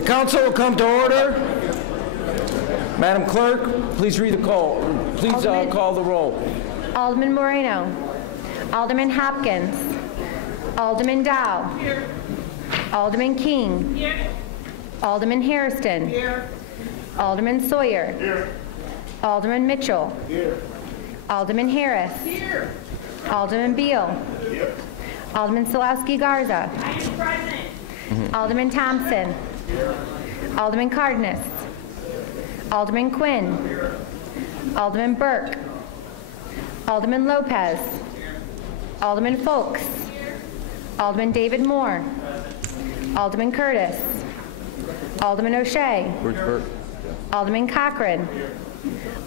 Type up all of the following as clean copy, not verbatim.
The council will come to order. Madam Clerk, please read the call. Please call the roll. Alderman Moreno. Alderman Hopkins. Alderman Dow. Here. Alderman King. Here. Alderman Hairston. Here. Alderman Sawyer. Here. Alderman Mitchell. Here. Alderman Harris. Here. Alderman Beal. Here. Alderman Salowski Garza. I am present. Alderman Thompson. Here. Alderman Cardenas. Alderman Quinn. Here. Alderman Burke. Alderman Lopez. Here. Alderman Folks. Here. Alderman David Moore. Alderman Curtis. Alderman O'Shea. Where's Burke? Alderman Cochran. Here.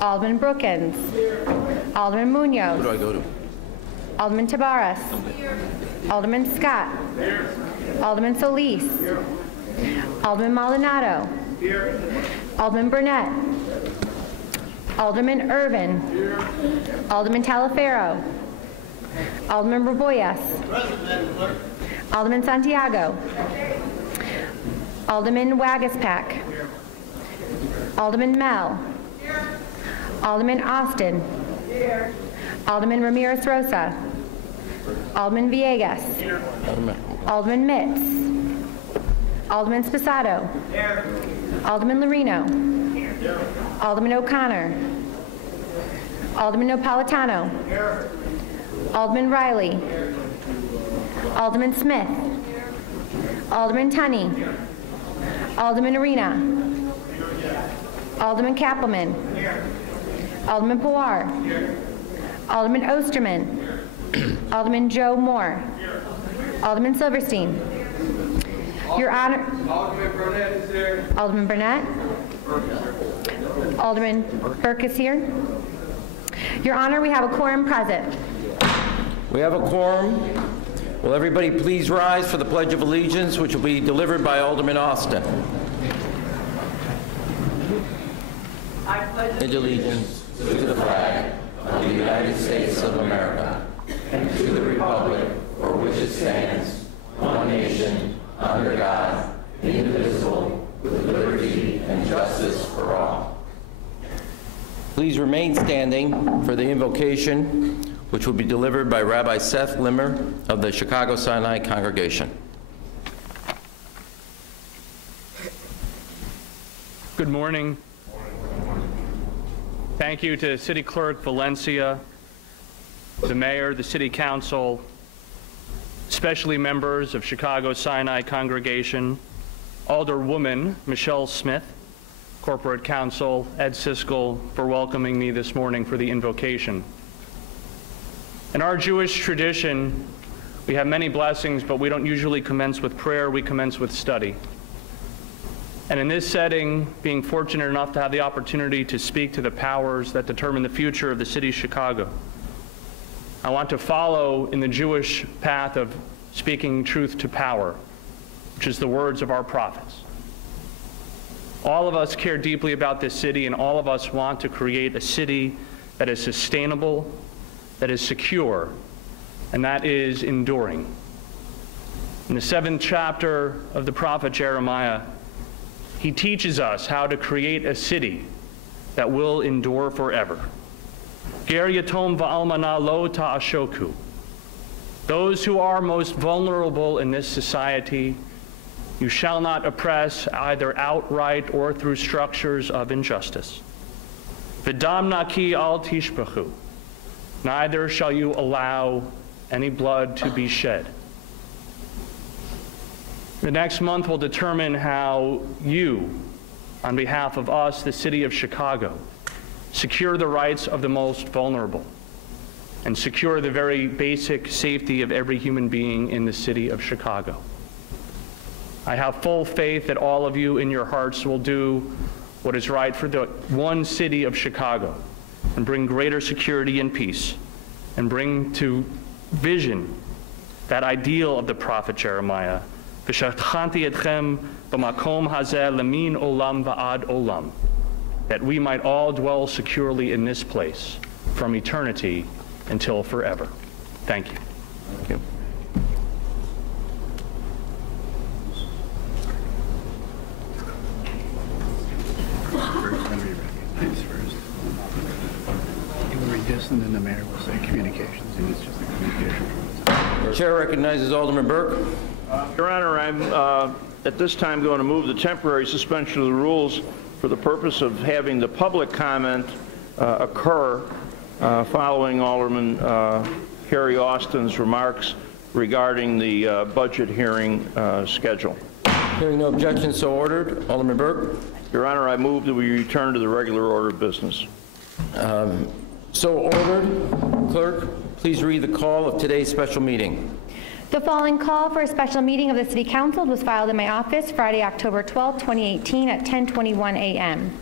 Alderman Brookins. Here. Alderman Munoz. Where do I go to? Alderman Tabarras. Here. Alderman Scott. Here. Alderman Solis. Here. Alderman Maldonado. Here. Alderman Burnett. Alderman Irvin. Here. Alderman Talaferro. Alderman Raboyes. Alderman Santiago. Alderman Wagaspack. Alderman Mel. Alderman Austin. Alderman Ramirez Rosa. Alderman Villegas. Alderman Mitz. Alderman Sposato. Alderman Lorino. Alderman O'Connor. Alderman Napolitano. Alderman Riley. Alderman Smith. Alderman Tunney. Alderman Arena. Alderman Kappelman. Alderman Pawar. Alderman Osterman. Alderman Joe Moore. Alderman Silverstein. Your Honor. Alderman Burnett is there. Alderman Burnett. Alderman Burke is here. Your Honor, we have a quorum present. We have a quorum. Will everybody please rise for the Pledge of Allegiance, which will be delivered by Alderman Austin. I pledge allegiance to the flag of the United States of America and to the republic for which it stands, one nation, under God, indivisible, with liberty and justice for all. Please remain standing for the invocation, which will be delivered by Rabbi Seth Limmer of the Chicago Sinai Congregation. Good morning. Thank you to City Clerk Valencia, the Mayor, the City Council, especially members of Chicago Sinai Congregation, Alderwoman Michelle Smith, Corporate Counsel Ed Siskel, for welcoming me this morning for the invocation. In our Jewish tradition, we have many blessings, but we don't usually commence with prayer, we commence with study. And in this setting, being fortunate enough to have the opportunity to speak to the powers that determine the future of the city of Chicago, I want to follow in the Jewish path of speaking truth to power, which is the words of our prophets. All of us care deeply about this city, and all of us want to create a city that is sustainable, that is secure, and that is enduring. In the 7th chapter of the prophet Jeremiah, he teaches us how to create a city that will endure forever. Ger yatom va'almana lo ta'ashoku. Those who are most vulnerable in this society, you shall not oppress either outright or through structures of injustice. V'dam naki al tishpachu. Neither shall you allow any blood to be shed. The next month will determine how you, on behalf of us, the city of Chicago, secure the rights of the most vulnerable and secure the very basic safety of every human being in the city of Chicago. I have full faith that all of you in your hearts will do what is right for the one city of Chicago and bring greater security and peace and bring to vision that ideal of the prophet Jeremiah, V'shachanti etchem b'makom hazeh lemin olam va'ad olam, that we might all dwell securely in this place from eternity until forever. Thank you. Thank you. Chair recognizes Alderman Burke. Your Honor, I'm at this time going to move the temporary suspension of the rules for the purpose of having the public comment occur following Alderman Harry Austin's remarks regarding the budget hearing schedule. Hearing no objection, so ordered. Alderman Burke. Your Honor, I move that we return to the regular order of business. So ordered. Clerk, please read the call of today's special meeting. The following call for a special meeting of the City Council was filed in my office Friday, October 12, 2018 at 10:21 a.m.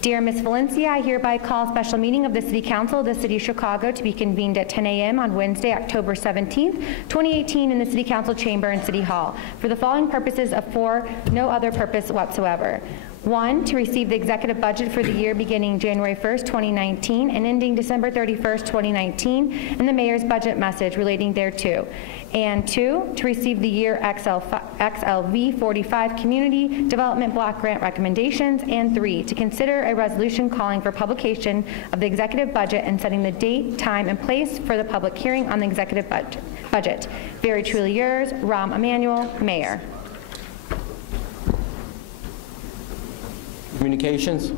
Dear Ms. Valencia, I hereby call a special meeting of the City Council of the City of Chicago to be convened at 10 a.m. on Wednesday, October 17, 2018 in the City Council Chamber in City Hall for the following purposes for no other purpose whatsoever. 1, to receive the executive budget for the year beginning January 1st, 2019 and ending December 31st, 2019, and the mayor's budget message relating thereto. And 2, to receive the year XLV 45 Community Development Block Grant recommendations. And 3, to consider a resolution calling for publication of the executive budget and setting the date, time, and place for the public hearing on the executive budget. Very truly yours, Rahm Emanuel, Mayor. Communications.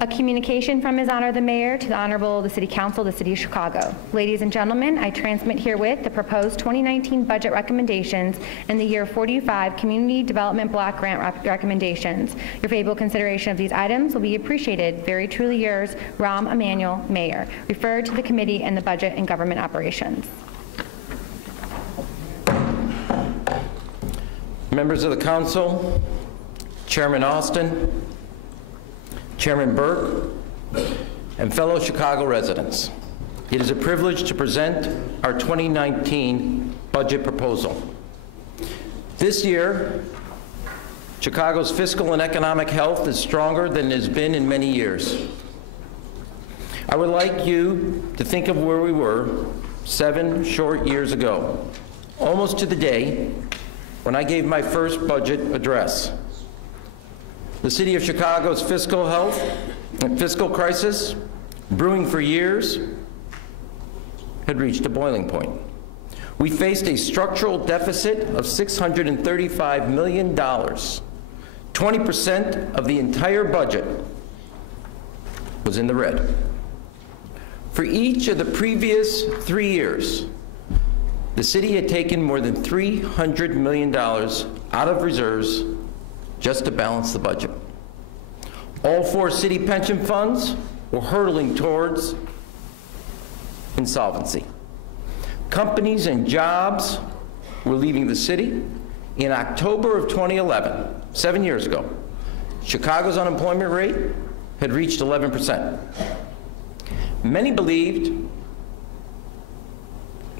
A communication from His Honor the Mayor to the Honorable the City Council of the City of Chicago. Ladies and gentlemen, I transmit herewith the proposed 2019 budget recommendations and the year 45 Community Development Block Grant recommendations. Your favorable consideration of these items will be appreciated. Very truly yours, Rahm Emanuel, Mayor. Referred to the Committee on the Budget and Government Operations. Members of the Council, Chairman Austin, Chairman Burke, and fellow Chicago residents, it is a privilege to present our 2019 budget proposal. This year, Chicago's fiscal and economic health is stronger than it has been in many years. I would like you to think of where we were 7 short years ago, almost to the day when I gave my first budget address. The City of Chicago's fiscal health and fiscal crisis, brewing for years, had reached a boiling point. We faced a structural deficit of $635 million. 20% of the entire budget was in the red. For each of the previous 3 years, the city had taken more than $300 million out of reserves just to balance the budget. All 4 city pension funds were hurtling towards insolvency. Companies and jobs were leaving the city. In October of 2011, 7 years ago, Chicago's unemployment rate had reached 11%. Many believed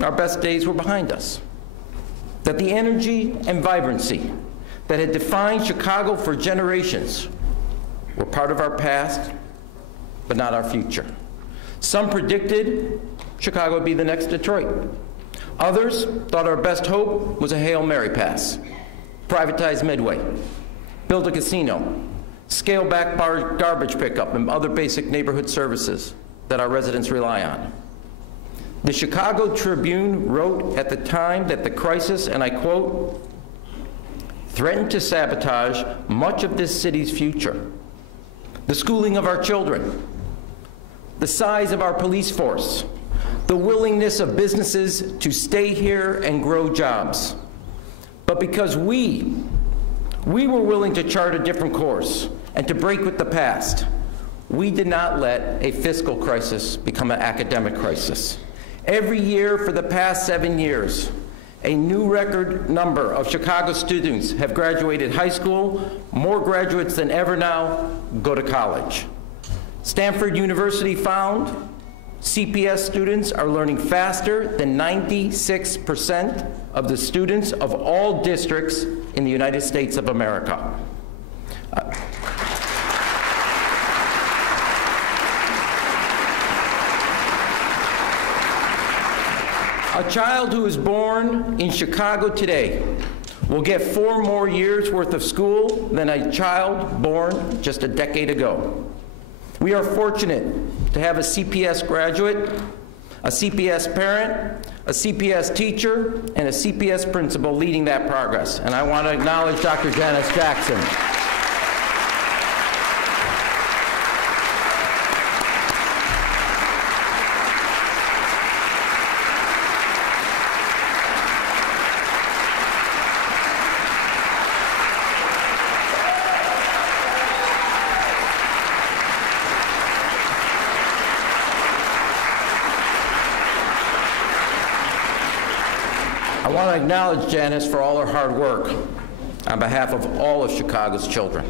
our best days were behind us, that the energy and vibrancy that had defined Chicago for generations were part of our past, but not our future. Some predicted Chicago would be the next Detroit. Others thought our best hope was a Hail Mary pass, privatize Midway, build a casino, scale back garbage pickup and other basic neighborhood services that our residents rely on. The Chicago Tribune wrote at the time that the crisis, and I quote, threatened to sabotage much of this city's future. The schooling of our children, the size of our police force, the willingness of businesses to stay here and grow jobs. But because we were willing to chart a different course and to break with the past, we did not let a fiscal crisis become an academic crisis. Every year for the past 7 years, a new record number of Chicago students have graduated high school. More graduates than ever now go to college. Stanford University found CPS students are learning faster than 96% of the students of all districts in the United States of America. A child who is born in Chicago today will get 4 more years worth of school than a child born just a decade ago. We are fortunate to have a CPS graduate, a CPS parent, a CPS teacher, and a CPS principal leading that progress. And I want to acknowledge Dr. Janice Jackson. I want to acknowledge Janice for all her hard work on behalf of all of Chicago's children.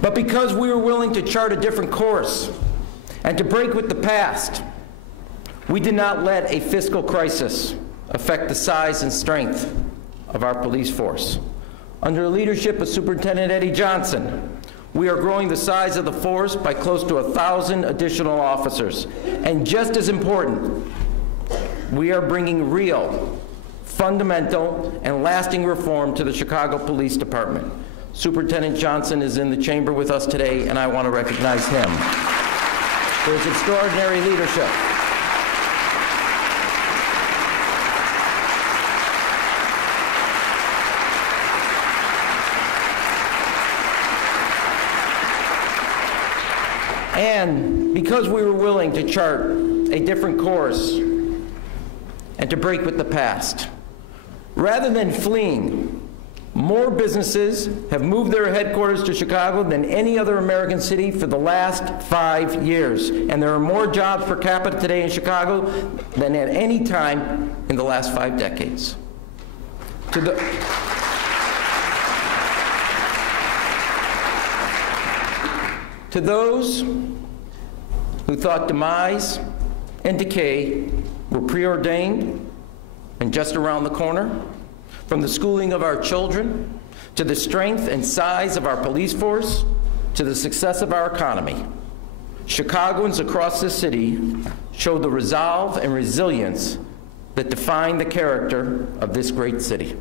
But because we were willing to chart a different course and to break with the past, we did not let a fiscal crisis affect the size and strength of our police force. Under the leadership of Superintendent Eddie Johnson, we are growing the size of the force by close to 1,000 additional officers. And just as important, we are bringing real, fundamental, and lasting reform to the Chicago Police Department. Superintendent Johnson is in the chamber with us today, and I want to recognize him for his extraordinary leadership. And because we were willing to chart a different course and to break with the past, rather than fleeing, more businesses have moved their headquarters to Chicago than any other American city for the last 5 years. And there are more jobs per capita today in Chicago than at any time in the last 5 decades. To those who thought demise and decay were preordained and just around the corner, from the schooling of our children, to the strength and size of our police force, to the success of our economy, Chicagoans across this city showed the resolve and resilience that define the character of this great city.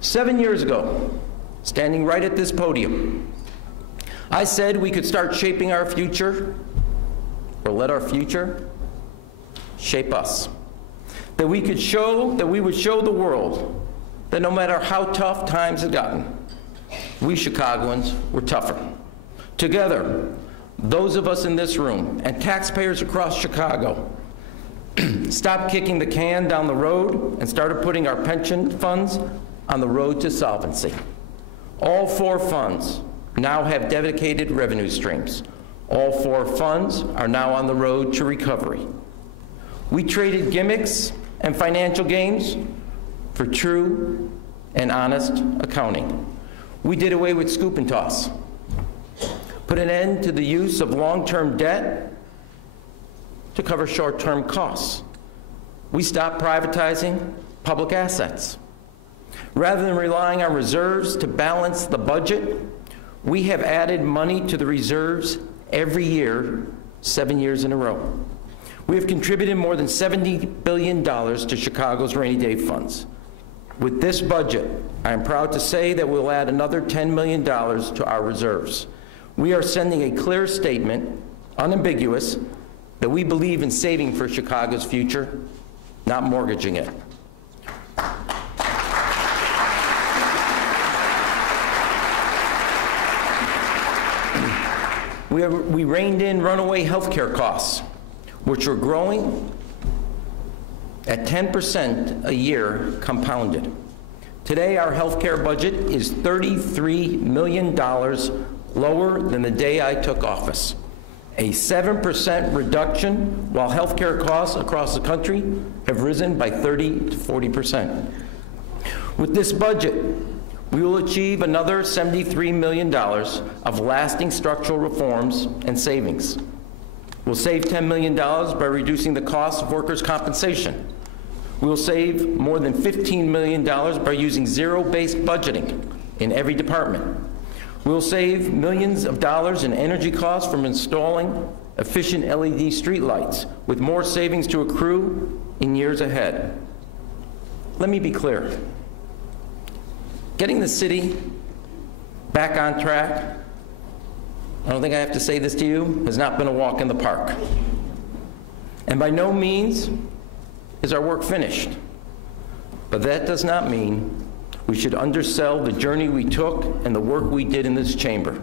7 years ago, standing right at this podium, I said we could start shaping our future, or let our future shape us. That we would show the world that no matter how tough times had gotten, we Chicagoans were tougher. Together, those of us in this room and taxpayers across Chicago stopped kicking the can down the road and started putting our pension funds on the road to solvency. All 4 funds now have dedicated revenue streams. All 4 funds are now on the road to recovery. We traded gimmicks and financial gains for true and honest accounting. We did away with scoop and toss, put an end to the use of long-term debt to cover short-term costs. We stopped privatizing public assets. Rather than relying on reserves to balance the budget, we have added money to the reserves every year, 7 years in a row. We have contributed more than $70 billion to Chicago's rainy day funds. With this budget, I am proud to say that we'll add another $10 million to our reserves. We are sending a clear statement, unambiguous, that we believe in saving for Chicago's future, not mortgaging it. We reined in runaway health care costs, which are growing at 10% a year compounded. Today, our health care budget is $33 million lower than the day I took office, a 7% reduction, while health care costs across the country have risen by 30 to 40%. With this budget, we will achieve another $73 million of lasting structural reforms and savings. We'll save $10 million by reducing the cost of workers' compensation. We will save more than $15 million by using zero-based budgeting in every department. We will save millions of dollars in energy costs from installing efficient LED streetlights, with more savings to accrue in years ahead. Let me be clear. Getting the city back on track, I don't think I have to say this to you, has not been a walk in the park. And by no means is our work finished. But that does not mean we should undersell the journey we took and the work we did in this chamber.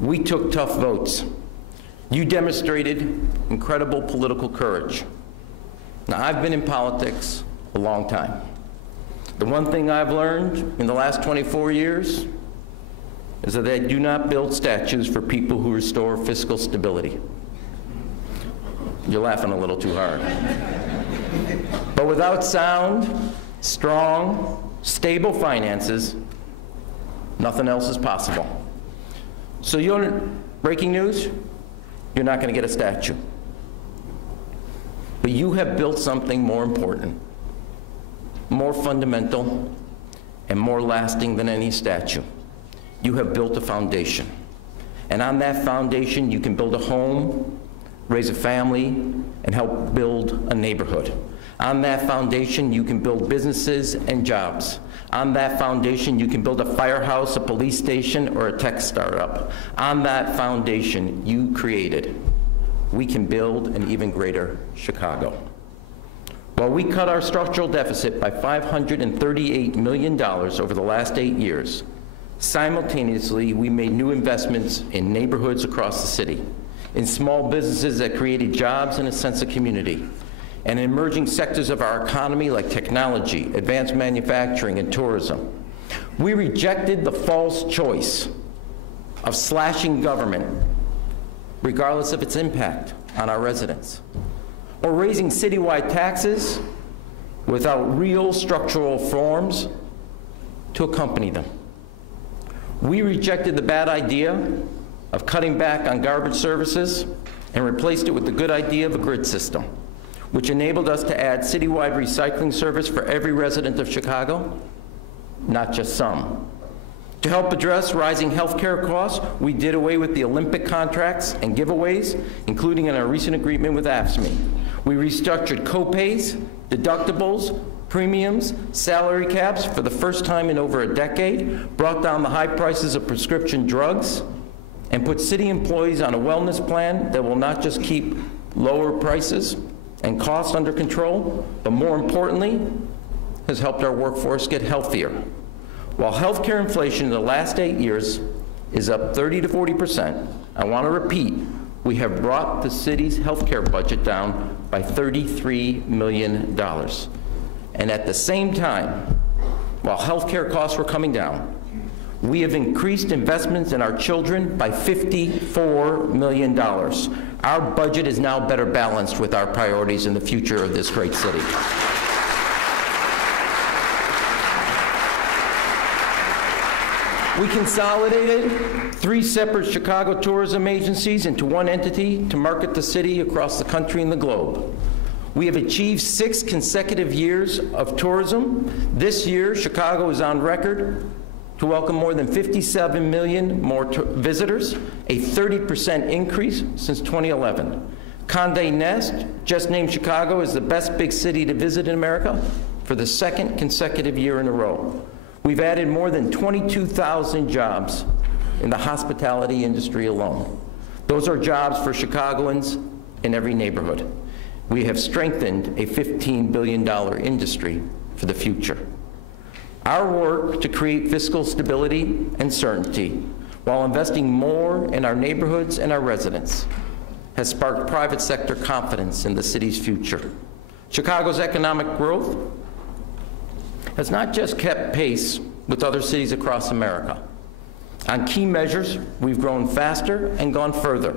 We took tough votes. You demonstrated incredible political courage. Now, I've been in politics a long time. The one thing I've learned in the last 24 years is that they do not build statues for people who restore fiscal stability. You're laughing a little too hard. But without sound, strong, stable finances, nothing else is possible. So breaking news, you're not going to get a statue. But you have built something more important, more fundamental, and more lasting than any statue. You have built a foundation. And on that foundation, you can build a home, raise a family, and help build a neighborhood. On that foundation, you can build businesses and jobs. On that foundation, you can build a firehouse, a police station, or a tech startup. On that foundation you created, we can build an even greater Chicago. While we cut our structural deficit by $538 million over the last 8 years, simultaneously we made new investments in neighborhoods across the city, in small businesses that created jobs and a sense of community, and in emerging sectors of our economy like technology, advanced manufacturing, and tourism. We rejected the false choice of slashing government, regardless of its impact on our residents, or raising citywide taxes without real structural reforms to accompany them. We rejected the bad idea of cutting back on garbage services and replaced it with the good idea of a grid system, which enabled us to add citywide recycling service for every resident of Chicago, not just some. To help address rising healthcare costs, we did away with the Olympic contracts and giveaways, including in our recent agreement with AFSCME. We restructured co-pays, deductibles, premiums, salary caps for the first time in over a decade, brought down the high prices of prescription drugs, and put city employees on a wellness plan that will not just keep lower prices and costs under control, but more importantly, has helped our workforce get healthier. While healthcare inflation in the last 8 years is up 30 to 40%, I want to repeat, we have brought the city's healthcare budget down by $33 million. And at the same time, while healthcare costs were coming down, we have increased investments in our children by $54 million. Our budget is now better balanced with our priorities in the future of this great city. We consolidated 3 separate Chicago tourism agencies into one entity to market the city across the country and the globe. We have achieved 6 consecutive years of tourism. This year, Chicago is on record to welcome more than 57 million more visitors, a 30% increase since 2011. Condé Nast just named Chicago as the best big city to visit in America for the 2nd consecutive year in a row. We've added more than 22,000 jobs in the hospitality industry alone. Those are jobs for Chicagoans in every neighborhood. We have strengthened a $15 billion industry for the future. Our work to create fiscal stability and certainty while investing more in our neighborhoods and our residents has sparked private sector confidence in the city's future. Chicago's economic growth has not just kept pace with other cities across America. On key measures, we've grown faster and gone further.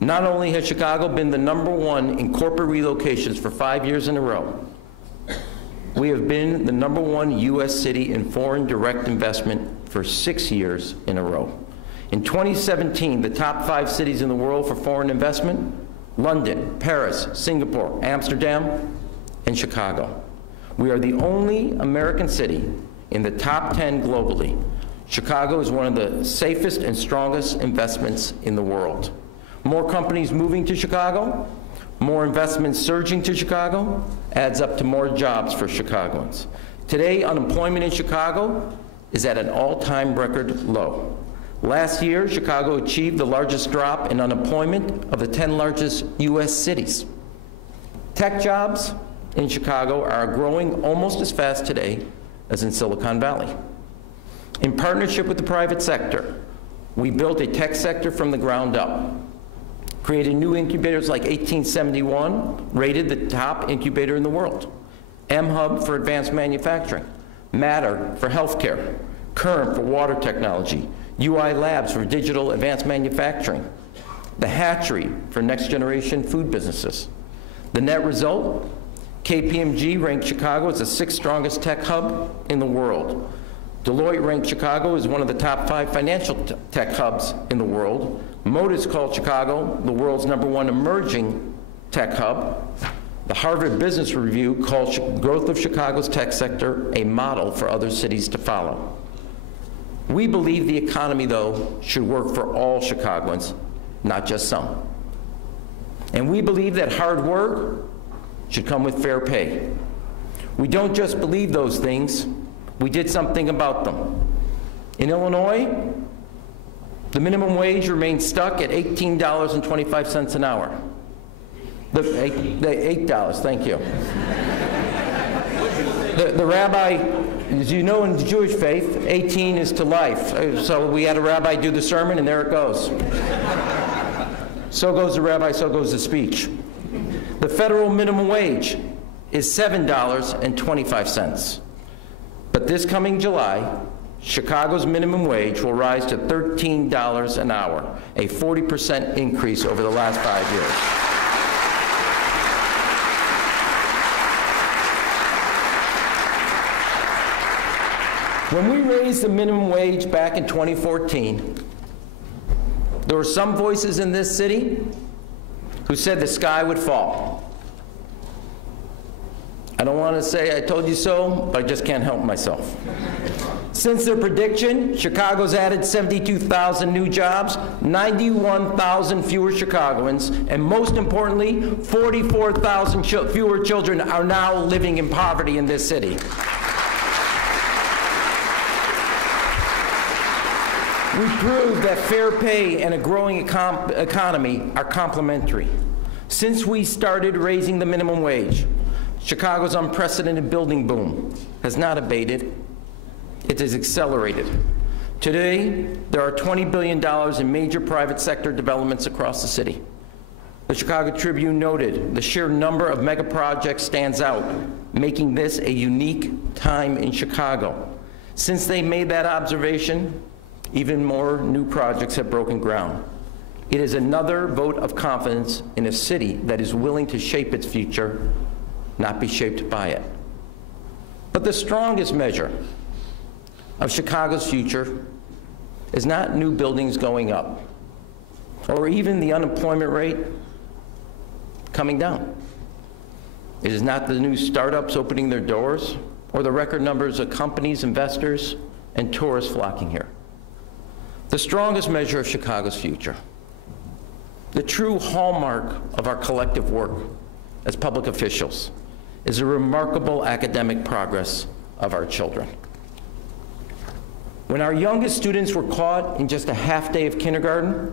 Not only has Chicago been the #1 in corporate relocations for 5 years in a row, we have been the #1 U.S. city in foreign direct investment for 6 years in a row. In 2017, the top 5 cities in the world for foreign investment: London, Paris, Singapore, Amsterdam, and Chicago. We are the only American city in the top 10 globally. Chicago is one of the safest and strongest investments in the world. More companies moving to Chicago, more investments surging to Chicago, adds up to more jobs for Chicagoans. Today, unemployment in Chicago is at an all-time record low. Last year, Chicago achieved the largest drop in unemployment of the 10 largest U.S. cities. Tech jobs in Chicago are growing almost as fast today as in Silicon Valley. In partnership with the private sector, we built a tech sector from the ground up, created new incubators like 1871, rated the top incubator in the world, M-Hub for advanced manufacturing, Matter for healthcare, Current for water technology, UI Labs for digital advanced manufacturing, the Hatchery for next generation food businesses. The net result, KPMG ranked Chicago as the 6th strongest tech hub in the world. Deloitte ranked Chicago as one of the top 5 financial tech hubs in the world. Motus called Chicago the world's #1 emerging tech hub. The Harvard Business Review called growth of Chicago's tech sector a model for other cities to follow. We believe the economy, though, should work for all Chicagoans, not just some. And we believe that hard work should come with fair pay. We don't just believe those things, we did something about them. In Illinois, the minimum wage remains stuck at $18.25 an hour. The $8, thank you. The rabbi, as you know in the Jewish faith, 18 is to life. So we had a rabbi do the sermon, and there it goes. So goes the rabbi, so goes the speech. The federal minimum wage is $7.25. But this coming July, Chicago's minimum wage will rise to $13 an hour, a 40% increase over the last 5 years. When we raised the minimum wage back in 2014, there were some voices in this city who said the sky would fall. I don't want to say I told you so, but I just can't help myself. Since their prediction, Chicago's added 72,000 new jobs, 91,000 fewer Chicagoans, and most importantly, 44,000 fewer children are now living in poverty in this city. We proved that fair pay and a growing economy are complementary. Since we started raising the minimum wage, Chicago's unprecedented building boom has not abated, it has accelerated. Today, there are $20 billion in major private sector developments across the city. The Chicago Tribune noted the sheer number of mega projects stands out, making this a unique time in Chicago. Since they made that observation, even more new projects have broken ground. It is another vote of confidence in a city that is willing to shape its future, not be shaped by it. But the strongest measure of Chicago's future is not new buildings going up, or even the unemployment rate coming down. It is not the new startups opening their doors, or the record numbers of companies, investors, and tourists flocking here. The strongest measure of Chicago's future, the true hallmark of our collective work as public officials, is the remarkable academic progress of our children. When our youngest students were caught in just a half day of kindergarten,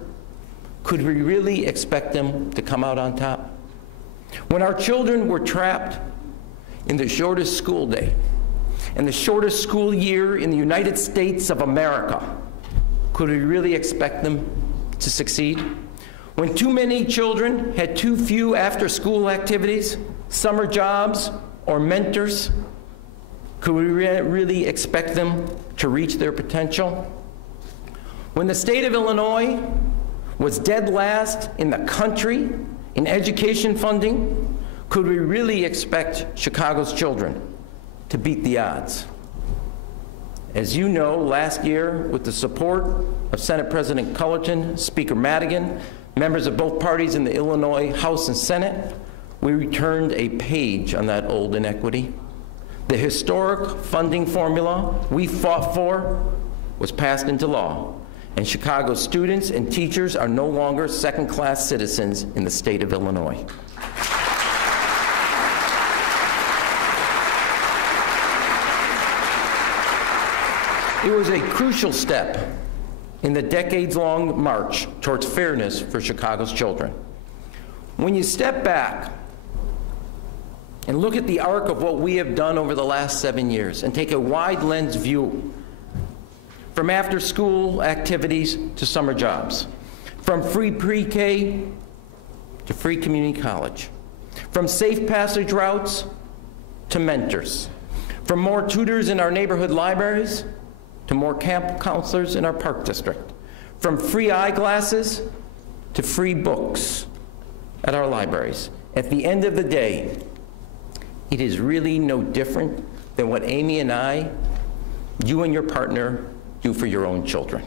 could we really expect them to come out on top? When our children were trapped in the shortest school day and the shortest school year in the United States of America, could we really expect them to succeed? When too many children had too few after-school activities, summer jobs, or mentors, could we really expect them to reach their potential? When the state of Illinois was dead last in the country in education funding, could we really expect Chicago's children to beat the odds? As you know, last year, with the support of Senate President Cullerton, Speaker Madigan, members of both parties in the Illinois House and Senate, we returned a page on that old inequity. The historic funding formula we fought for was passed into law, and Chicago's students and teachers are no longer second-class citizens in the state of Illinois. It was a crucial step in the decades-long march towards fairness for Chicago's children. When you step back and look at the arc of what we have done over the last 7 years and take a wide lens view, from after-school activities to summer jobs, from free pre-K to free community college, from safe passage routes to mentors, from more tutors in our neighborhood libraries to more camp counselors in our park district, from free eyeglasses to free books at our libraries. At the end of the day, it is really no different than what Amy and I, you and your partner, do for your own children.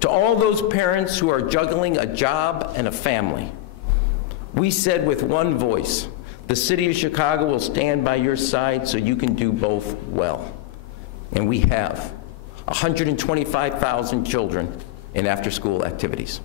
To all those parents who are juggling a job and a family, we said with one voice, the city of Chicago will stand by your side so you can do both well. And we have 125,000 children in after-school activities,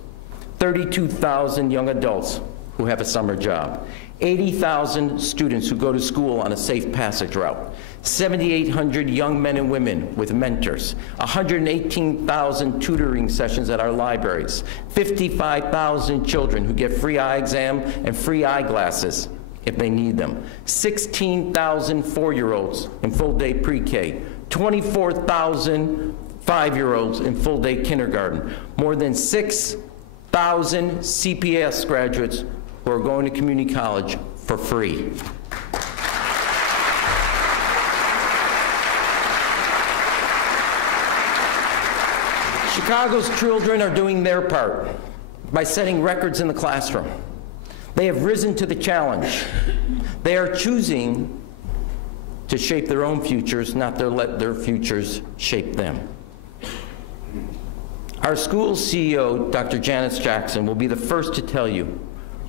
32,000 young adults who have a summer job, 80,000 students who go to school on a safe passage route, 7,800 young men and women with mentors, 118,000 tutoring sessions at our libraries, 55,000 children who get free eye exam and free eyeglasses if they need them, 16,000 4-year-olds in full-day pre-K, 24,000 5-year-olds in full-day kindergarten, more than 6,000 CPS graduates who are going to community college for free. Chicago's children are doing their part by setting records in the classroom. They have risen to the challenge. They are choosing to shape their own futures, not to let their futures shape them. Our school's CEO, Dr. Janice Jackson, will be the first to tell you,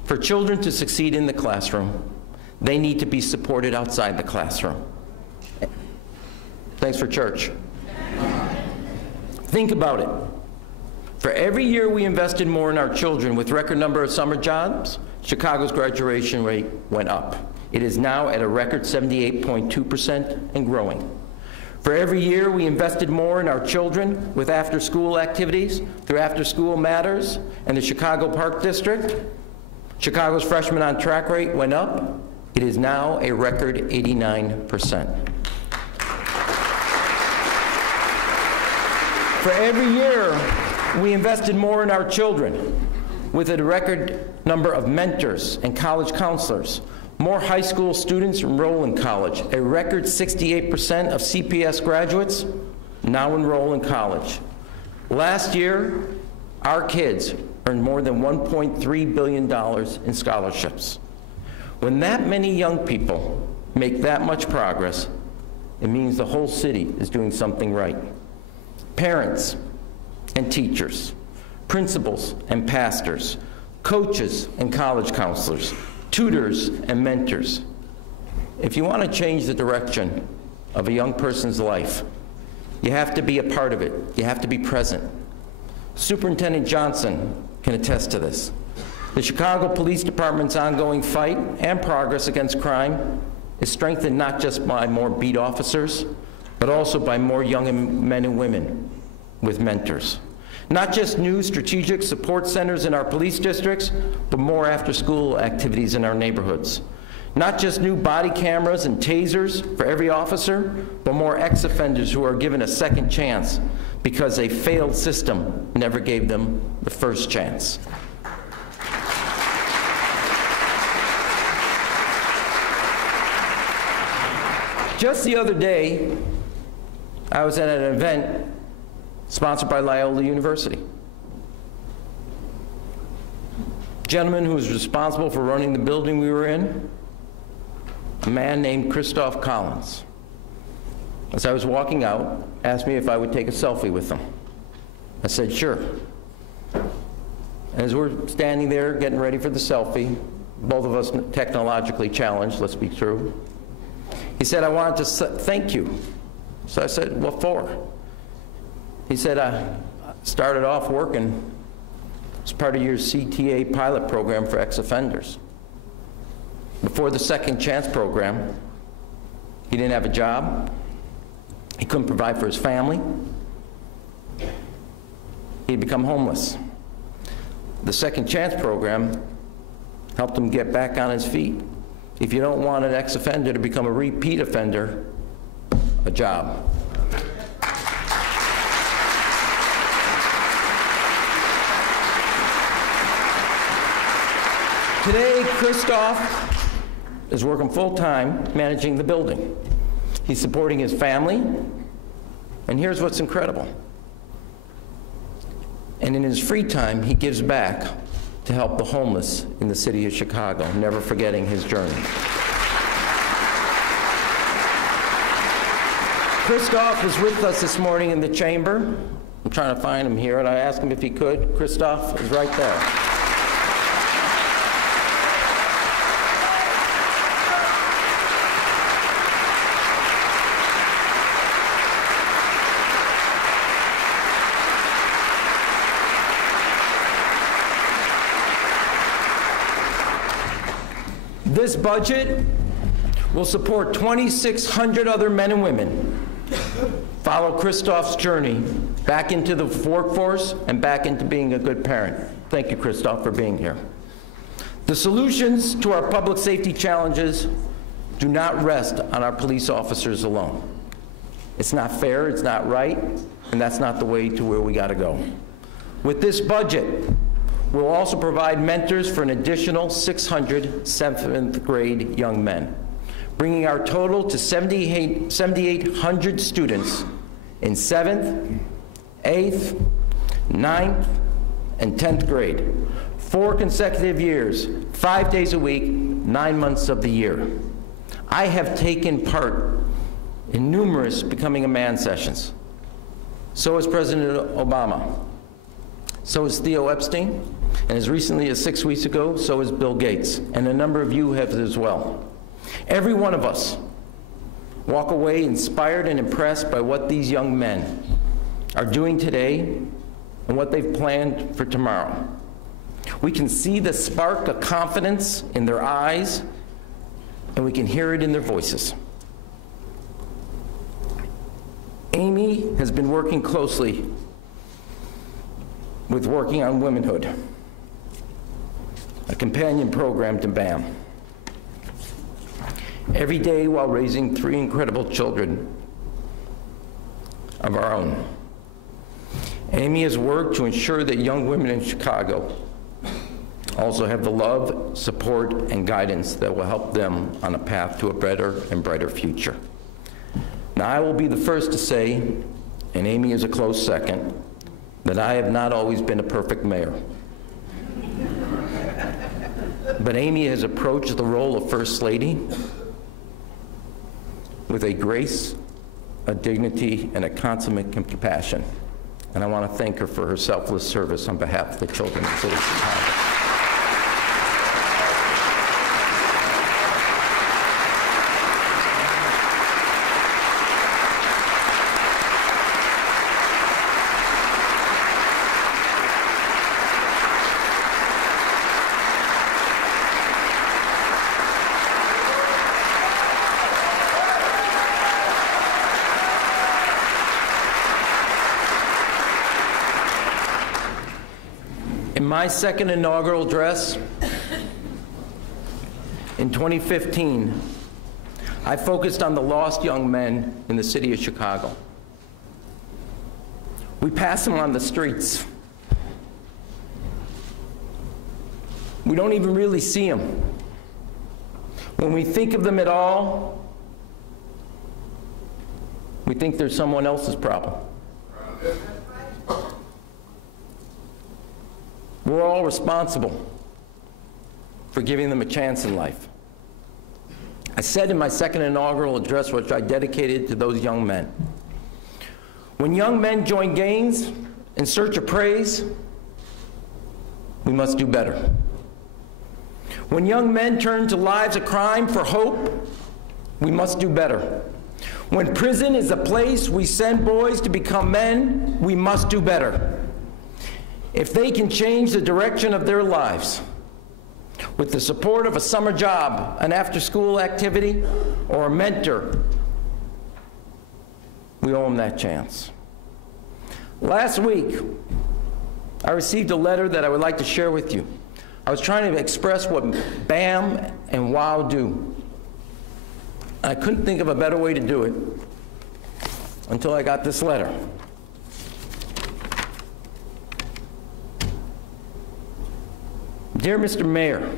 for children to succeed in the classroom, they need to be supported outside the classroom. Thanks for church. Think about it. For every year we invested more in our children with record number of summer jobs, Chicago's graduation rate went up. It is now at a record 78.2% and growing. For every year we invested more in our children with after-school activities through After School Matters and the Chicago Park District, Chicago's freshman on track rate went up. It is now a record 89%. For every year we invested more in our children with a record number of mentors and college counselors. More high school students enroll in college. A record 68% of CPS graduates now enroll in college. Last year, our kids earned more than $1.3 billion in scholarships. When that many young people make that much progress, it means the whole city is doing something right. Parents and teachers, principals and pastors, coaches and college counselors, tutors and mentors. If you want to change the direction of a young person's life, you have to be a part of it. You have to be present. Superintendent Johnson can attest to this. The Chicago Police Department's ongoing fight and progress against crime is strengthened not just by more beat officers, but also by more young men and women with mentors. Not just new strategic support centers in our police districts, but more after-school activities in our neighborhoods. Not just new body cameras and tasers for every officer, but more ex-offenders who are given a second chance because a failed system never gave them the first chance. Just the other day, I was at an event sponsored by Loyola University. Gentleman who was responsible for running the building we were in, a man named Christoph Collins. As I was walking out, asked me if I would take a selfie with him. I said, sure. And as we're standing there getting ready for the selfie, both of us technologically challenged, let's be true, he said, I wanted to thank you. So I said, what for? He said, I started off working as part of your CTA pilot program for ex-offenders. Before the Second Chance program, he didn't have a job. He couldn't provide for his family. He'd become homeless. The Second Chance program helped him get back on his feet. if you don't want an ex-offender to become a repeat offender, a job. Today, Christoph is working full-time managing the building. He's supporting his family, and here's what's incredible. And in his free time, he gives back to help the homeless in the city of Chicago, never forgetting his journey. Christoph was with us this morning in the chamber. I'm trying to find him here, and I asked him if he could. Christoph is right there. This budget will support 2,600 other men and women. Follow Christoph's journey back into the workforce and back into being a good parent. Thank you, Christoph, for being here. The solutions to our public safety challenges do not rest on our police officers alone. It's not fair, it's not right, and that's not the way to where we got to go. With this budget, we'll also provide mentors for an additional 600 7th grade young men, bringing our total to 7,800 students in 7th, 8th, 9th, and 10th grade. 4 consecutive years, 5 days a week, 9 months of the year. I have taken part in numerous Becoming a Man sessions. So has President Obama. So is Theo Epstein. And as recently as 6 weeks ago, so is Bill Gates. And a number of you have as well. Every one of us walk away inspired and impressed by what these young men are doing today and what they've planned for tomorrow. We can see the spark of confidence in their eyes, and we can hear it in their voices. Amy has been working closely with Working on Womanhood, a companion program to BAM. Every day while raising 3 incredible children of our own. Amy has worked to ensure that young women in Chicago also have the love, support, and guidance that will help them on a path to a better and brighter future. Now, I will be the first to say, and Amy is a close second, that I have not always been a perfect mayor. But Amy has approached the role of First Lady with a grace, a dignity, and a consummate compassion. And I want to thank her for her selfless service on behalf of the children of the city of Chicago. In my second inaugural address in 2015, I focused on the lost young men in the city of Chicago. We pass them on the streets. We don't even really see them. When we think of them at all, we think they're someone else's problem. We're all responsible for giving them a chance in life. I said in my second inaugural address, which I dedicated to those young men, when young men join gangs in search of praise, we must do better. When young men turn to lives of crime for hope, we must do better. When prison is a place we send boys to become men, we must do better. If they can change the direction of their lives with the support of a summer job, an after-school activity, or a mentor, we owe them that chance. Last week, I received a letter that I would like to share with you. I was trying to express what BAM and wow do. I couldn't think of a better way to do it until I got this letter. Dear Mr. Mayor,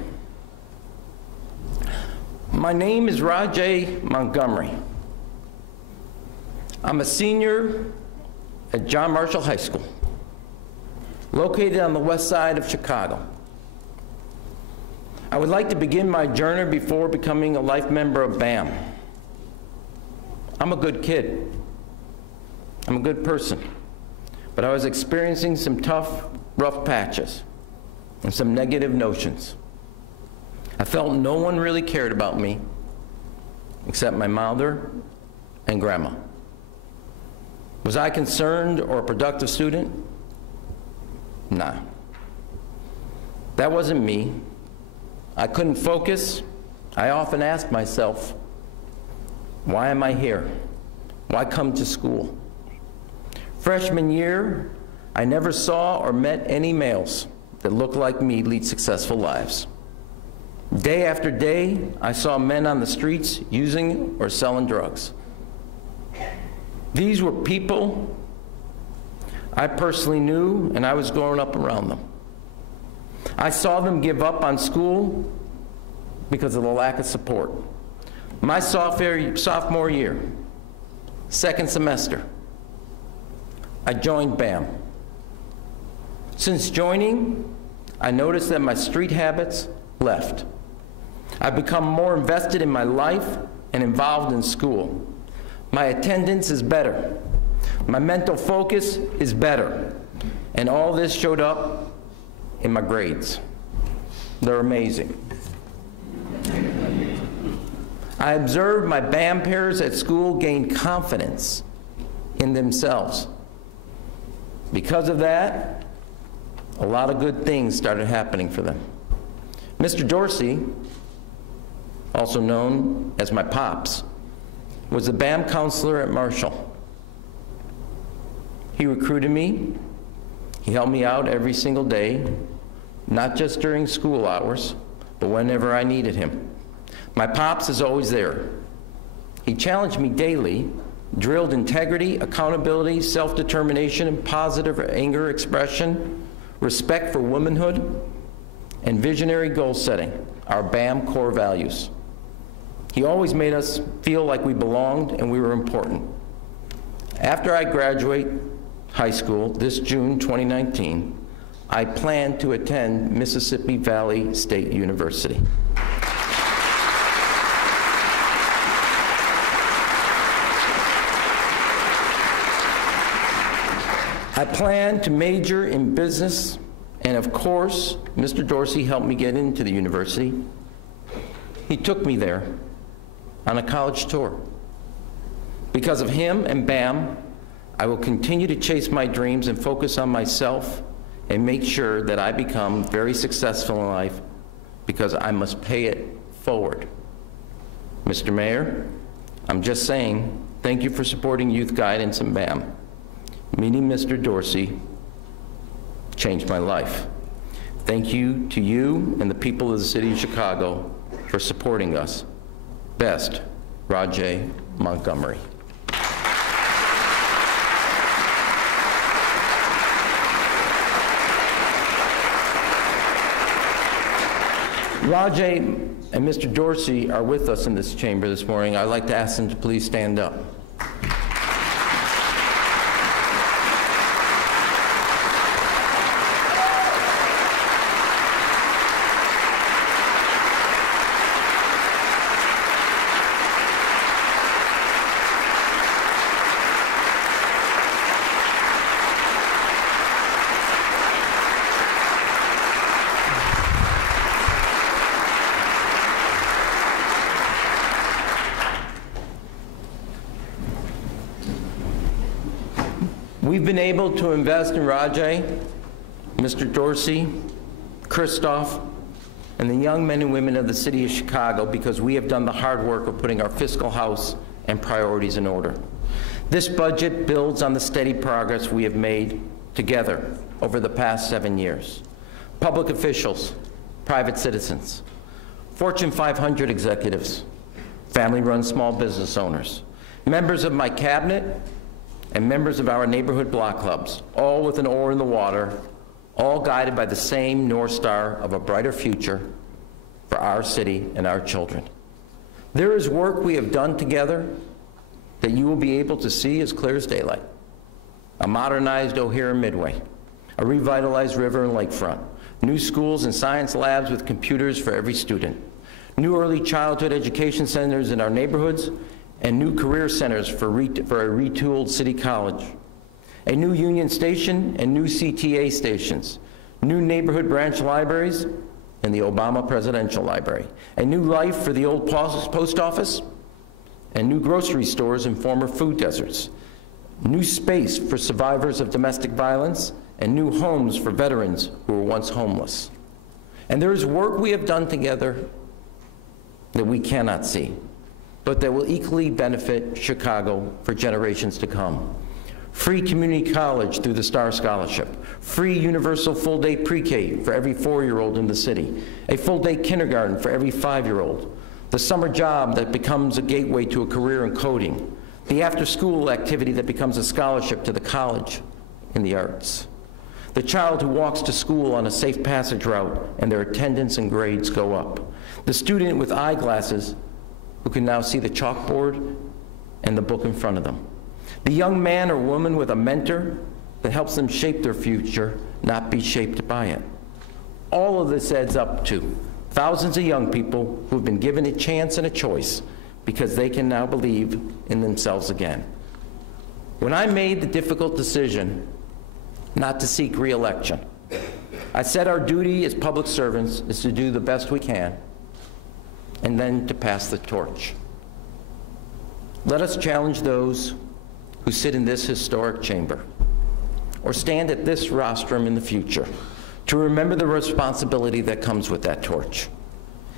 my name is Rajay Montgomery. I'm a senior at John Marshall High School, located on the west side of Chicago. I would like to begin my journey before becoming a life member of BAM. I'm a good kid. I'm a good person. But I was experiencing some tough, rough patches and some negative notions. I felt no one really cared about me except my mother and grandma. Was I concerned or a productive student? Nah. That wasn't me. I couldn't focus. I often asked myself, why am I here? Why come to school? Freshman year, I never saw or met any males that looked like me lead successful lives. Day after day, I saw men on the streets using or selling drugs. These were people I personally knew, and I was growing up around them. I saw them give up on school because of the lack of support. My sophomore year, second semester, I joined BAM. Since joining, I noticed that my street habits left. I've become more invested in my life and involved in school. My attendance is better. My mental focus is better. And all this showed up in my grades. They're amazing. I observed my BAM peers at school gain confidence in themselves. Because of that, a lot of good things started happening for them. Mr. Dorsey, also known as my pops, was a BAM counselor at Marshall. He recruited me. He helped me out every single day, not just during school hours, but whenever I needed him. My pops is always there. He challenged me daily, drilled integrity, accountability, self-determination, and positive anger expression, respect for womanhood, and visionary goal setting, our BAM core values. He always made us feel like we belonged and we were important. After I graduate high school this June 2019, I plan to attend Mississippi Valley State University. I plan to major in business, and of course, Mr. Dorsey helped me get into the university. He took me there on a college tour. Because of him and BAM, I will continue to chase my dreams and focus on myself and make sure that I become very successful in life, because I must pay it forward. Mr. Mayor, I'm just saying, thank you for supporting youth guidance and BAM. Meeting Mr. Dorsey changed my life. Thank you to you and the people of the city of Chicago for supporting us. Best, Rajay Montgomery. Rajay and Mr. Dorsey are with us in this chamber this morning. I'd like to ask them to please stand up. We've been able to invest in Rajay, Mr. Dorsey, Christoph, and the young men and women of the city of Chicago because we have done the hard work of putting our fiscal house and priorities in order. This budget builds on the steady progress we have made together over the past 7 years. Public officials, private citizens, Fortune 500 executives, family-run small business owners, members of my cabinet, and members of our neighborhood block clubs, all with an oar in the water, all guided by the same North Star of a brighter future for our city and our children. There is work we have done together that you will be able to see as clear as daylight. A modernized O'Hare Midway, a revitalized river and lakefront, new schools and science labs with computers for every student, new early childhood education centers in our neighborhoods, and new career centers for a retooled city college, a new Union Station and new CTA stations, new neighborhood branch libraries, and the Obama Presidential Library, a new life for the old post office, and new grocery stores in former food deserts, new space for survivors of domestic violence, and new homes for veterans who were once homeless. And there is work we have done together that we cannot see, but that will equally benefit Chicago for generations to come. Free community college through the Star Scholarship, free universal full-day pre-K for every 4-year-old in the city, a full-day kindergarten for every 5-year-old, the summer job that becomes a gateway to a career in coding, the after-school activity that becomes a scholarship to the college in the arts, the child who walks to school on a safe passage route and their attendance and grades go up, the student with eyeglasses who can now see the chalkboard and the book in front of them, the young man or woman with a mentor that helps them shape their future, not be shaped by it. All of this adds up to thousands of young people who have been given a chance and a choice because they can now believe in themselves again. When I made the difficult decision not to seek re-election, I said our duty as public servants is to do the best we can and then to pass the torch. Let us challenge those who sit in this historic chamber or stand at this rostrum in the future to remember the responsibility that comes with that torch.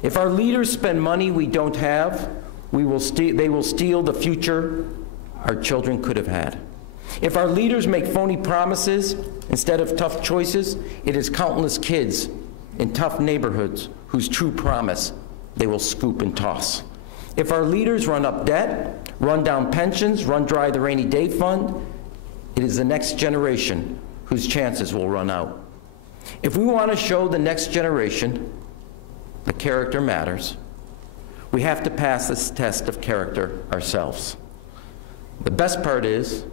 If our leaders spend money we don't have, they will steal the future our children could have had. If our leaders make phony promises instead of tough choices, it is countless kids in tough neighborhoods whose true promise they will scoop and toss. If our leaders run up debt, run down pensions, run dry the rainy day fund, it is the next generation whose chances will run out. If we want to show the next generation that character matters, we have to pass this test of character ourselves. The best part is,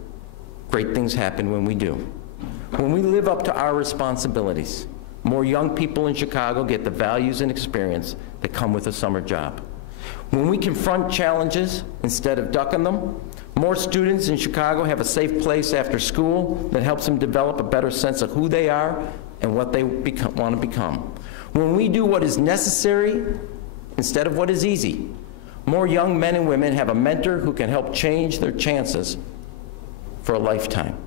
great things happen when we do. When we live up to our responsibilities, more young people in Chicago get the values and experience that come with a summer job. When we confront challenges instead of ducking them, more students in Chicago have a safe place after school that helps them develop a better sense of who they are and what they want to become. When we do what is necessary instead of what is easy, more young men and women have a mentor who can help change their chances for a lifetime.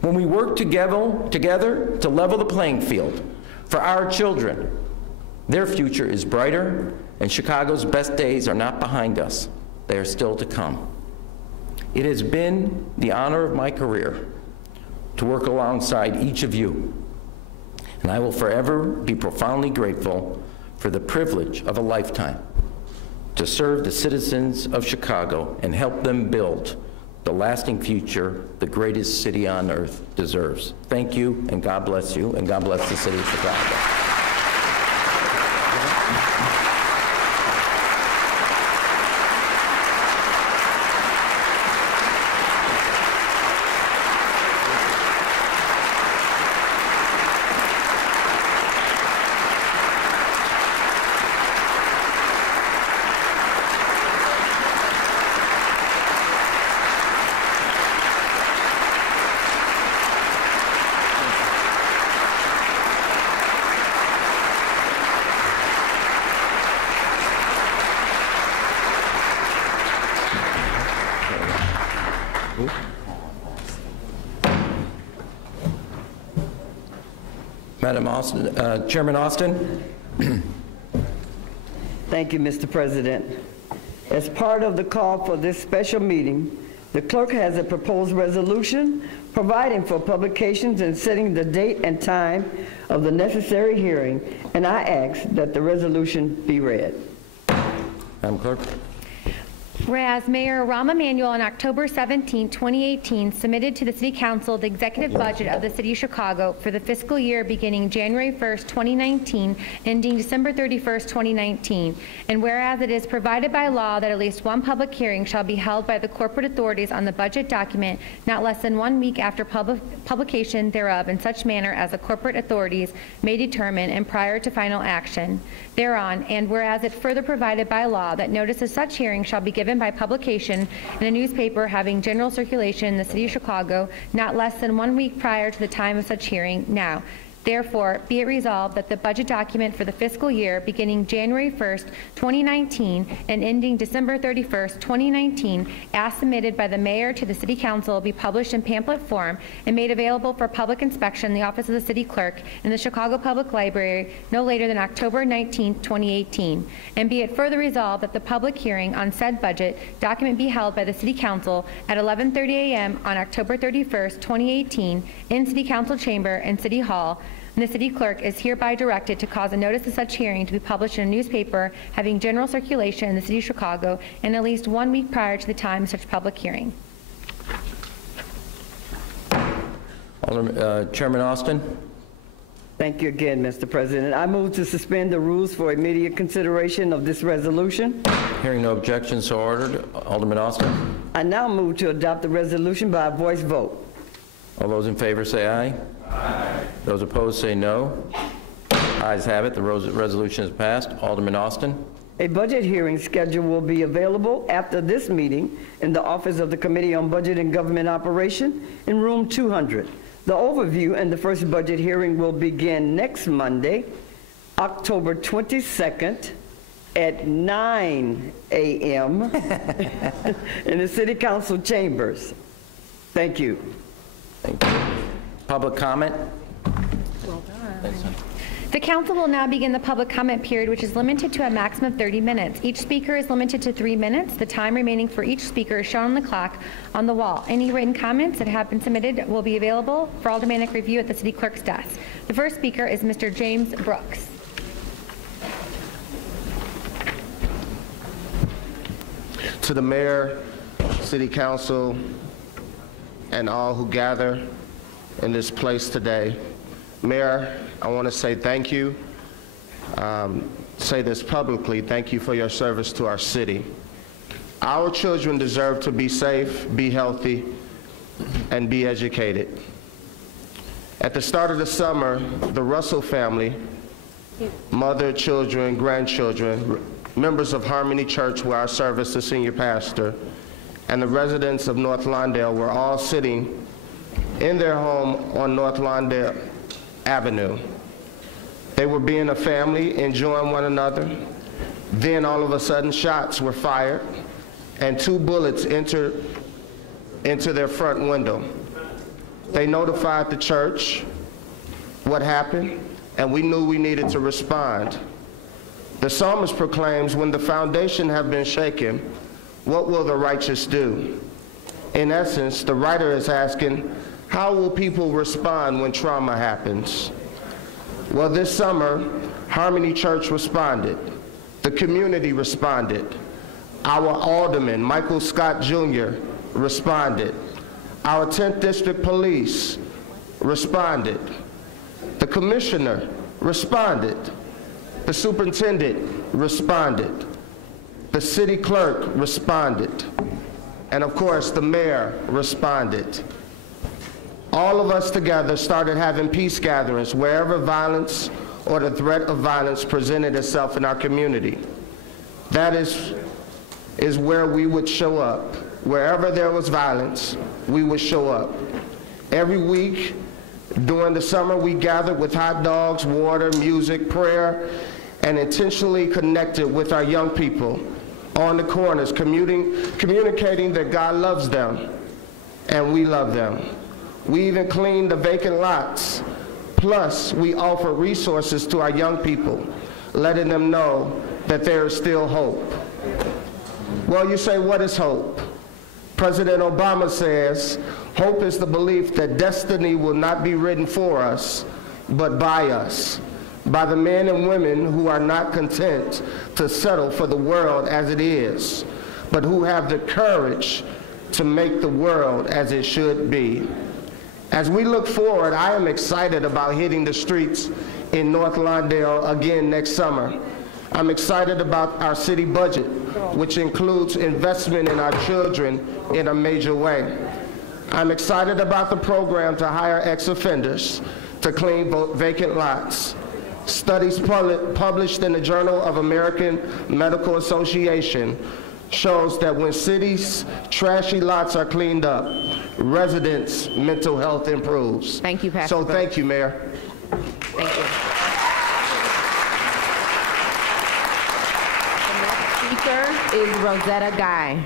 When we work together to level the playing field for our children, their future is brighter, and Chicago's best days are not behind us. They are still to come. It has been the honor of my career to work alongside each of you, and I will forever be profoundly grateful for the privilege of a lifetime to serve the citizens of Chicago and help them build the lasting future the greatest city on earth deserves. Thank you, and God bless you, and God bless the city of Chicago. Madam Austin, Chairman Austin. Thank you, Mr. President. As part of the call for this special meeting, the clerk has a proposed resolution providing for publications and setting the date and time of the necessary hearing, and I ask that the resolution be read. Madam Clerk. Whereas Mayor Rahm Emanuel on October 17, 2018 submitted to the City Council the executive budget of the City of Chicago for the fiscal year beginning January 1st, 2019, ending December 31st, 2019. And whereas it is provided by law that at least one public hearing shall be held by the corporate authorities on the budget document not less than 1 week after publication thereof in such manner as the corporate authorities may determine and prior to final action thereon. And whereas it further provided by law that notice of such hearing shall be given by publication in a newspaper having general circulation in the City of Chicago not less than 1 week prior to the time of such hearing. Now, therefore, be it resolved that the budget document for the fiscal year beginning January 1st, 2019 and ending December 31st, 2019, as submitted by the mayor to the City Council, be published in pamphlet form and made available for public inspection in the office of the City Clerk in the Chicago Public Library no later than October 19th, 2018. And be it further resolved that the public hearing on said budget document be held by the City Council at 11:30 a.m. on October 31st, 2018 in City Council Chamber and City Hall. And the City Clerk is hereby directed to cause a notice of such hearing to be published in a newspaper having general circulation in the City of Chicago and at least 1 week prior to the time of such public hearing. Chairman Austin. Thank you again, Mr. President. I move to suspend the rules for immediate consideration of this resolution. Hearing no objections, so ordered. Alderman Austin. I now move to adopt the resolution by a voice vote. All those in favor say aye. Aye. Those opposed say no. Ayes have it. The resolution is passed. Alderman Austin. A budget hearing schedule will be available after this meeting in the office of the Committee on Budget and Government Operation in room 200. The overview and the first budget hearing will begin next Monday, October 22nd at 9 a.m. in the City Council chambers. Thank you. Thank you. Public comment? Well done. The council will now begin the public comment period, which is limited to a maximum of 30 minutes. Each speaker is limited to 3 minutes. The time remaining for each speaker is shown on the clock on the wall. Any written comments that have been submitted will be available for aldermanic review at the City Clerk's desk. The first speaker is Mr. James Brooks. To the mayor, City Council, and all who gather in this place today. Mayor, I want to say thank you. Say this publicly, thank you for your service to our city. Our children deserve to be safe, be healthy, and be educated. At the start of the summer, the Russell family, mother, children, grandchildren, members of Harmony Church, where I serve as the senior pastor, and the residents of North Lawndale were all sitting in their home on North Lawndale Avenue. They were being a family, enjoying one another. Then all of a sudden shots were fired and 2 bullets entered into their front window. They notified the church what happened, and we knew we needed to respond. The psalmist proclaims, when the foundation have been shaken, what will the righteous do? In essence, the writer is asking, how will people respond when trauma happens? Well, this summer, Harmony Church responded. The community responded. Our alderman, Michael Scott Jr., responded. Our 10th District Police responded. The commissioner responded. The superintendent responded. The city clerk responded. And of course, the mayor responded. All of us together started having peace gatherings wherever violence or the threat of violence presented itself in our community. That is where we would show up. Wherever there was violence, we would show up. Every week during the summer, we gathered with hot dogs, water, music, prayer, and intentionally connected with our young people on the corners, communicating that God loves them and we love them. We even cleaned the vacant lots. Plus, we offer resources to our young people, letting them know that there is still hope. Well, you say, what is hope? President Obama says, Hope is the belief that destiny will not be written for us, but by us, by the men and women who are not content to settle for the world as it is, but who have the courage to make the world as it should be. As we look forward, I am excited about hitting the streets in North Lawndale again next summer. I'm excited about our city budget, which includes investment in our children in a major way. I'm excited about the program to hire ex-offenders to clean vacant lots. Studies published in the Journal of American Medical Association shows that when cities' trashy lots are cleaned up, residents' mental health improves. Thank you, Pastor. So thank you, Mayor. Thank you. The next speaker is Rosetta Guy.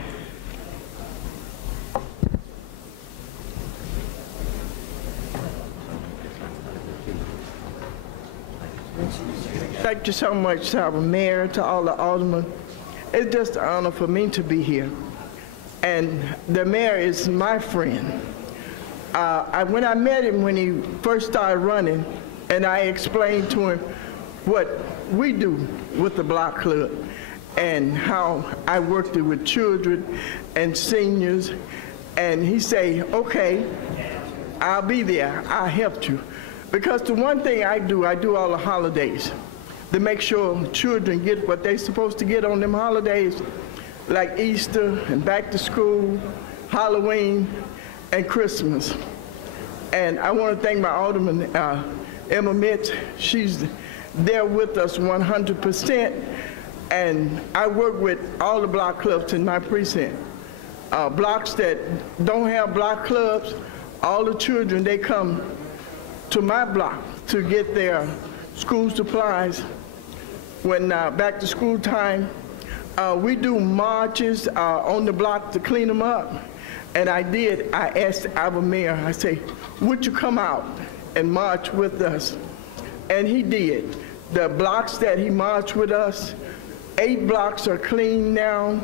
Thank you so much to our mayor, to all the aldermen. It's just an honor for me to be here. And the mayor is my friend. When I met him when he first started running, and I explained to him what we do with the Block Club and how I worked it with children and seniors, and he said, okay, I'll be there, I'll help you. Because the one thing I do all the holidays to make sure children get what they're supposed to get on them holidays, like Easter and back to school, Halloween, and Christmas. And I want to thank my alderman, Emma Mitch. She's there with us 100%. And I work with all the block clubs in my precinct. Blocks that don't have block clubs, all the children, they come to my block to get their school supplies. When back to school time, we do marches on the block to clean them up. And I asked our mayor, I say, would you come out and march with us? And he did. The blocks that he marched with us, 8 blocks are clean now.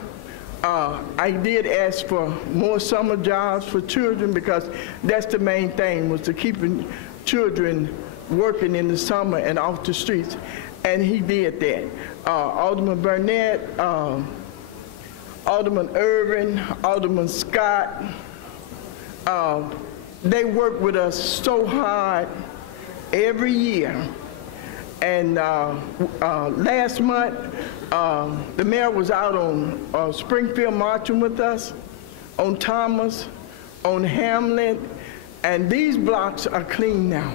I did ask for more summer jobs for children because that's the main thing, was to keeping children working in the summer and off the streets. And he did that. Alderman Burnett, Alderman Irvin, Alderman Scott, they work with us so hard every year. And last month, the mayor was out on Springfield marching with us, on Thomas, on Hamlet, and these blocks are clean now.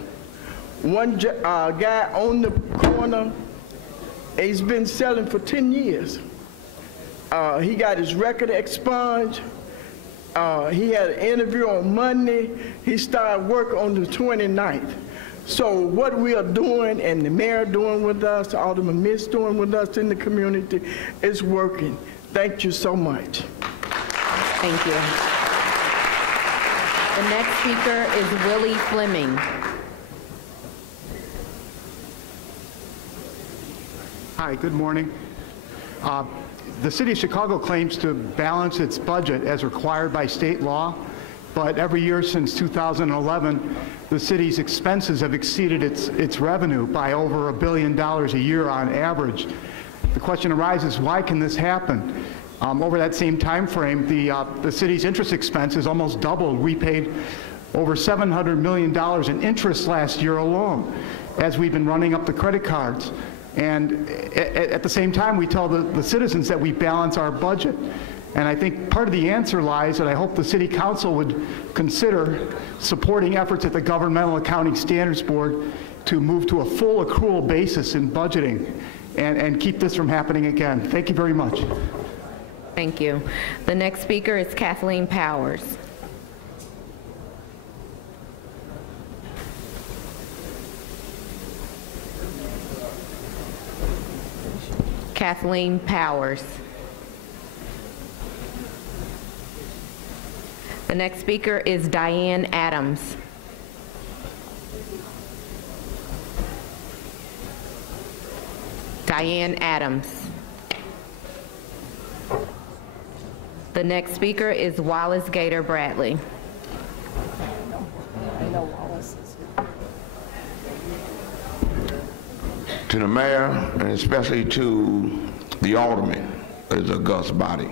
One guy on the corner, he's been selling for 10 years. He got his record expunged. He had an interview on Monday. He started work on the 29th. So what we are doing, and the mayor doing with us, Alderman Mitch doing with us in the community, is working. Thank you so much. Thank you. The next speaker is Willie Fleming. Hi, good morning. The City of Chicago claims to balance its budget as required by state law, but every year since 2011, the city's expenses have exceeded its revenue by over $1 billion a year on average. The question arises, why can this happen? Over that same time frame, the city's interest expenses almost doubled. We paid over $700 million in interest last year alone as we've been running up the credit cards. And at the same time, we tell the citizens that we balance our budget. And I think part of the answer lies, and I hope the City Council would consider supporting efforts at the Governmental Accounting Standards Board to move to a full accrual basis in budgeting and keep this from happening again. Thank you very much. Thank you. The next speaker is Kathleen Powers. Kathleen Powers. The next speaker is Diane Adams. Diane Adams. The next speaker is Wallace Gator Bradley. To the mayor, and especially to the alderman, as a august body.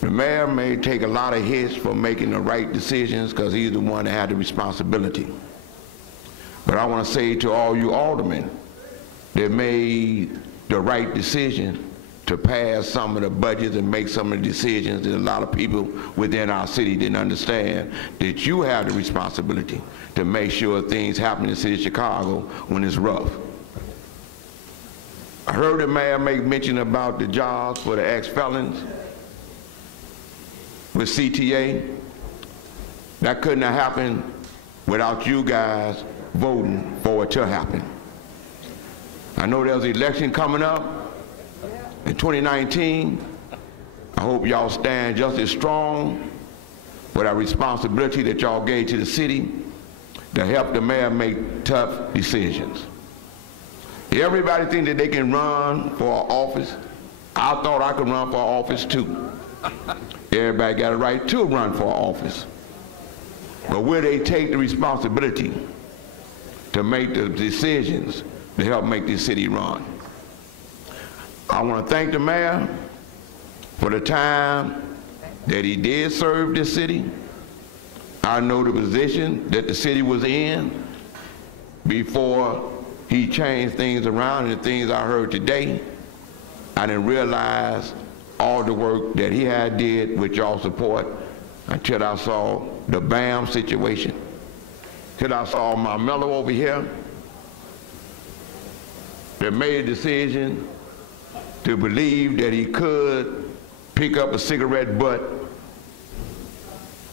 The mayor may take a lot of hits for making the right decisions because he's the one that had the responsibility. But I want to say to all you aldermen that made the right decision to pass some of the budgets and make some of the decisions that a lot of people within our city didn't understand, that you have the responsibility to make sure things happen in the city of Chicago when it's rough. I heard the mayor make mention about the jobs for the ex-felons with CTA. That couldn't have happened without you guys voting for it to happen. I know there's an election coming up in 2019. I hope y'all stand just as strong with our responsibility that y'all gave to the city to help the mayor make tough decisions. Everybody think that they can run for office. I thought I could run for office too. Everybody got a right to run for office. But will they take the responsibility to make the decisions to help make this city run? I want to thank the mayor for the time that he did serve this city. I know the position that the city was in before he changed things around, and the things I heard today, I didn't realize all the work that he had did with y'all support until I saw the BAM situation, till I saw my Mello over here that made a decision to believe that he could pick up a cigarette butt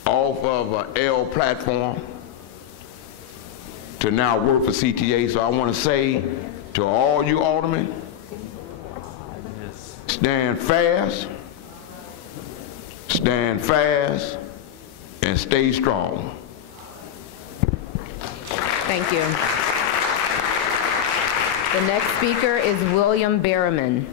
off of an L platform to now work for CTA. So I want to say to all you aldermen, stand fast, and stay strong. Thank you. The next speaker is William Berriman.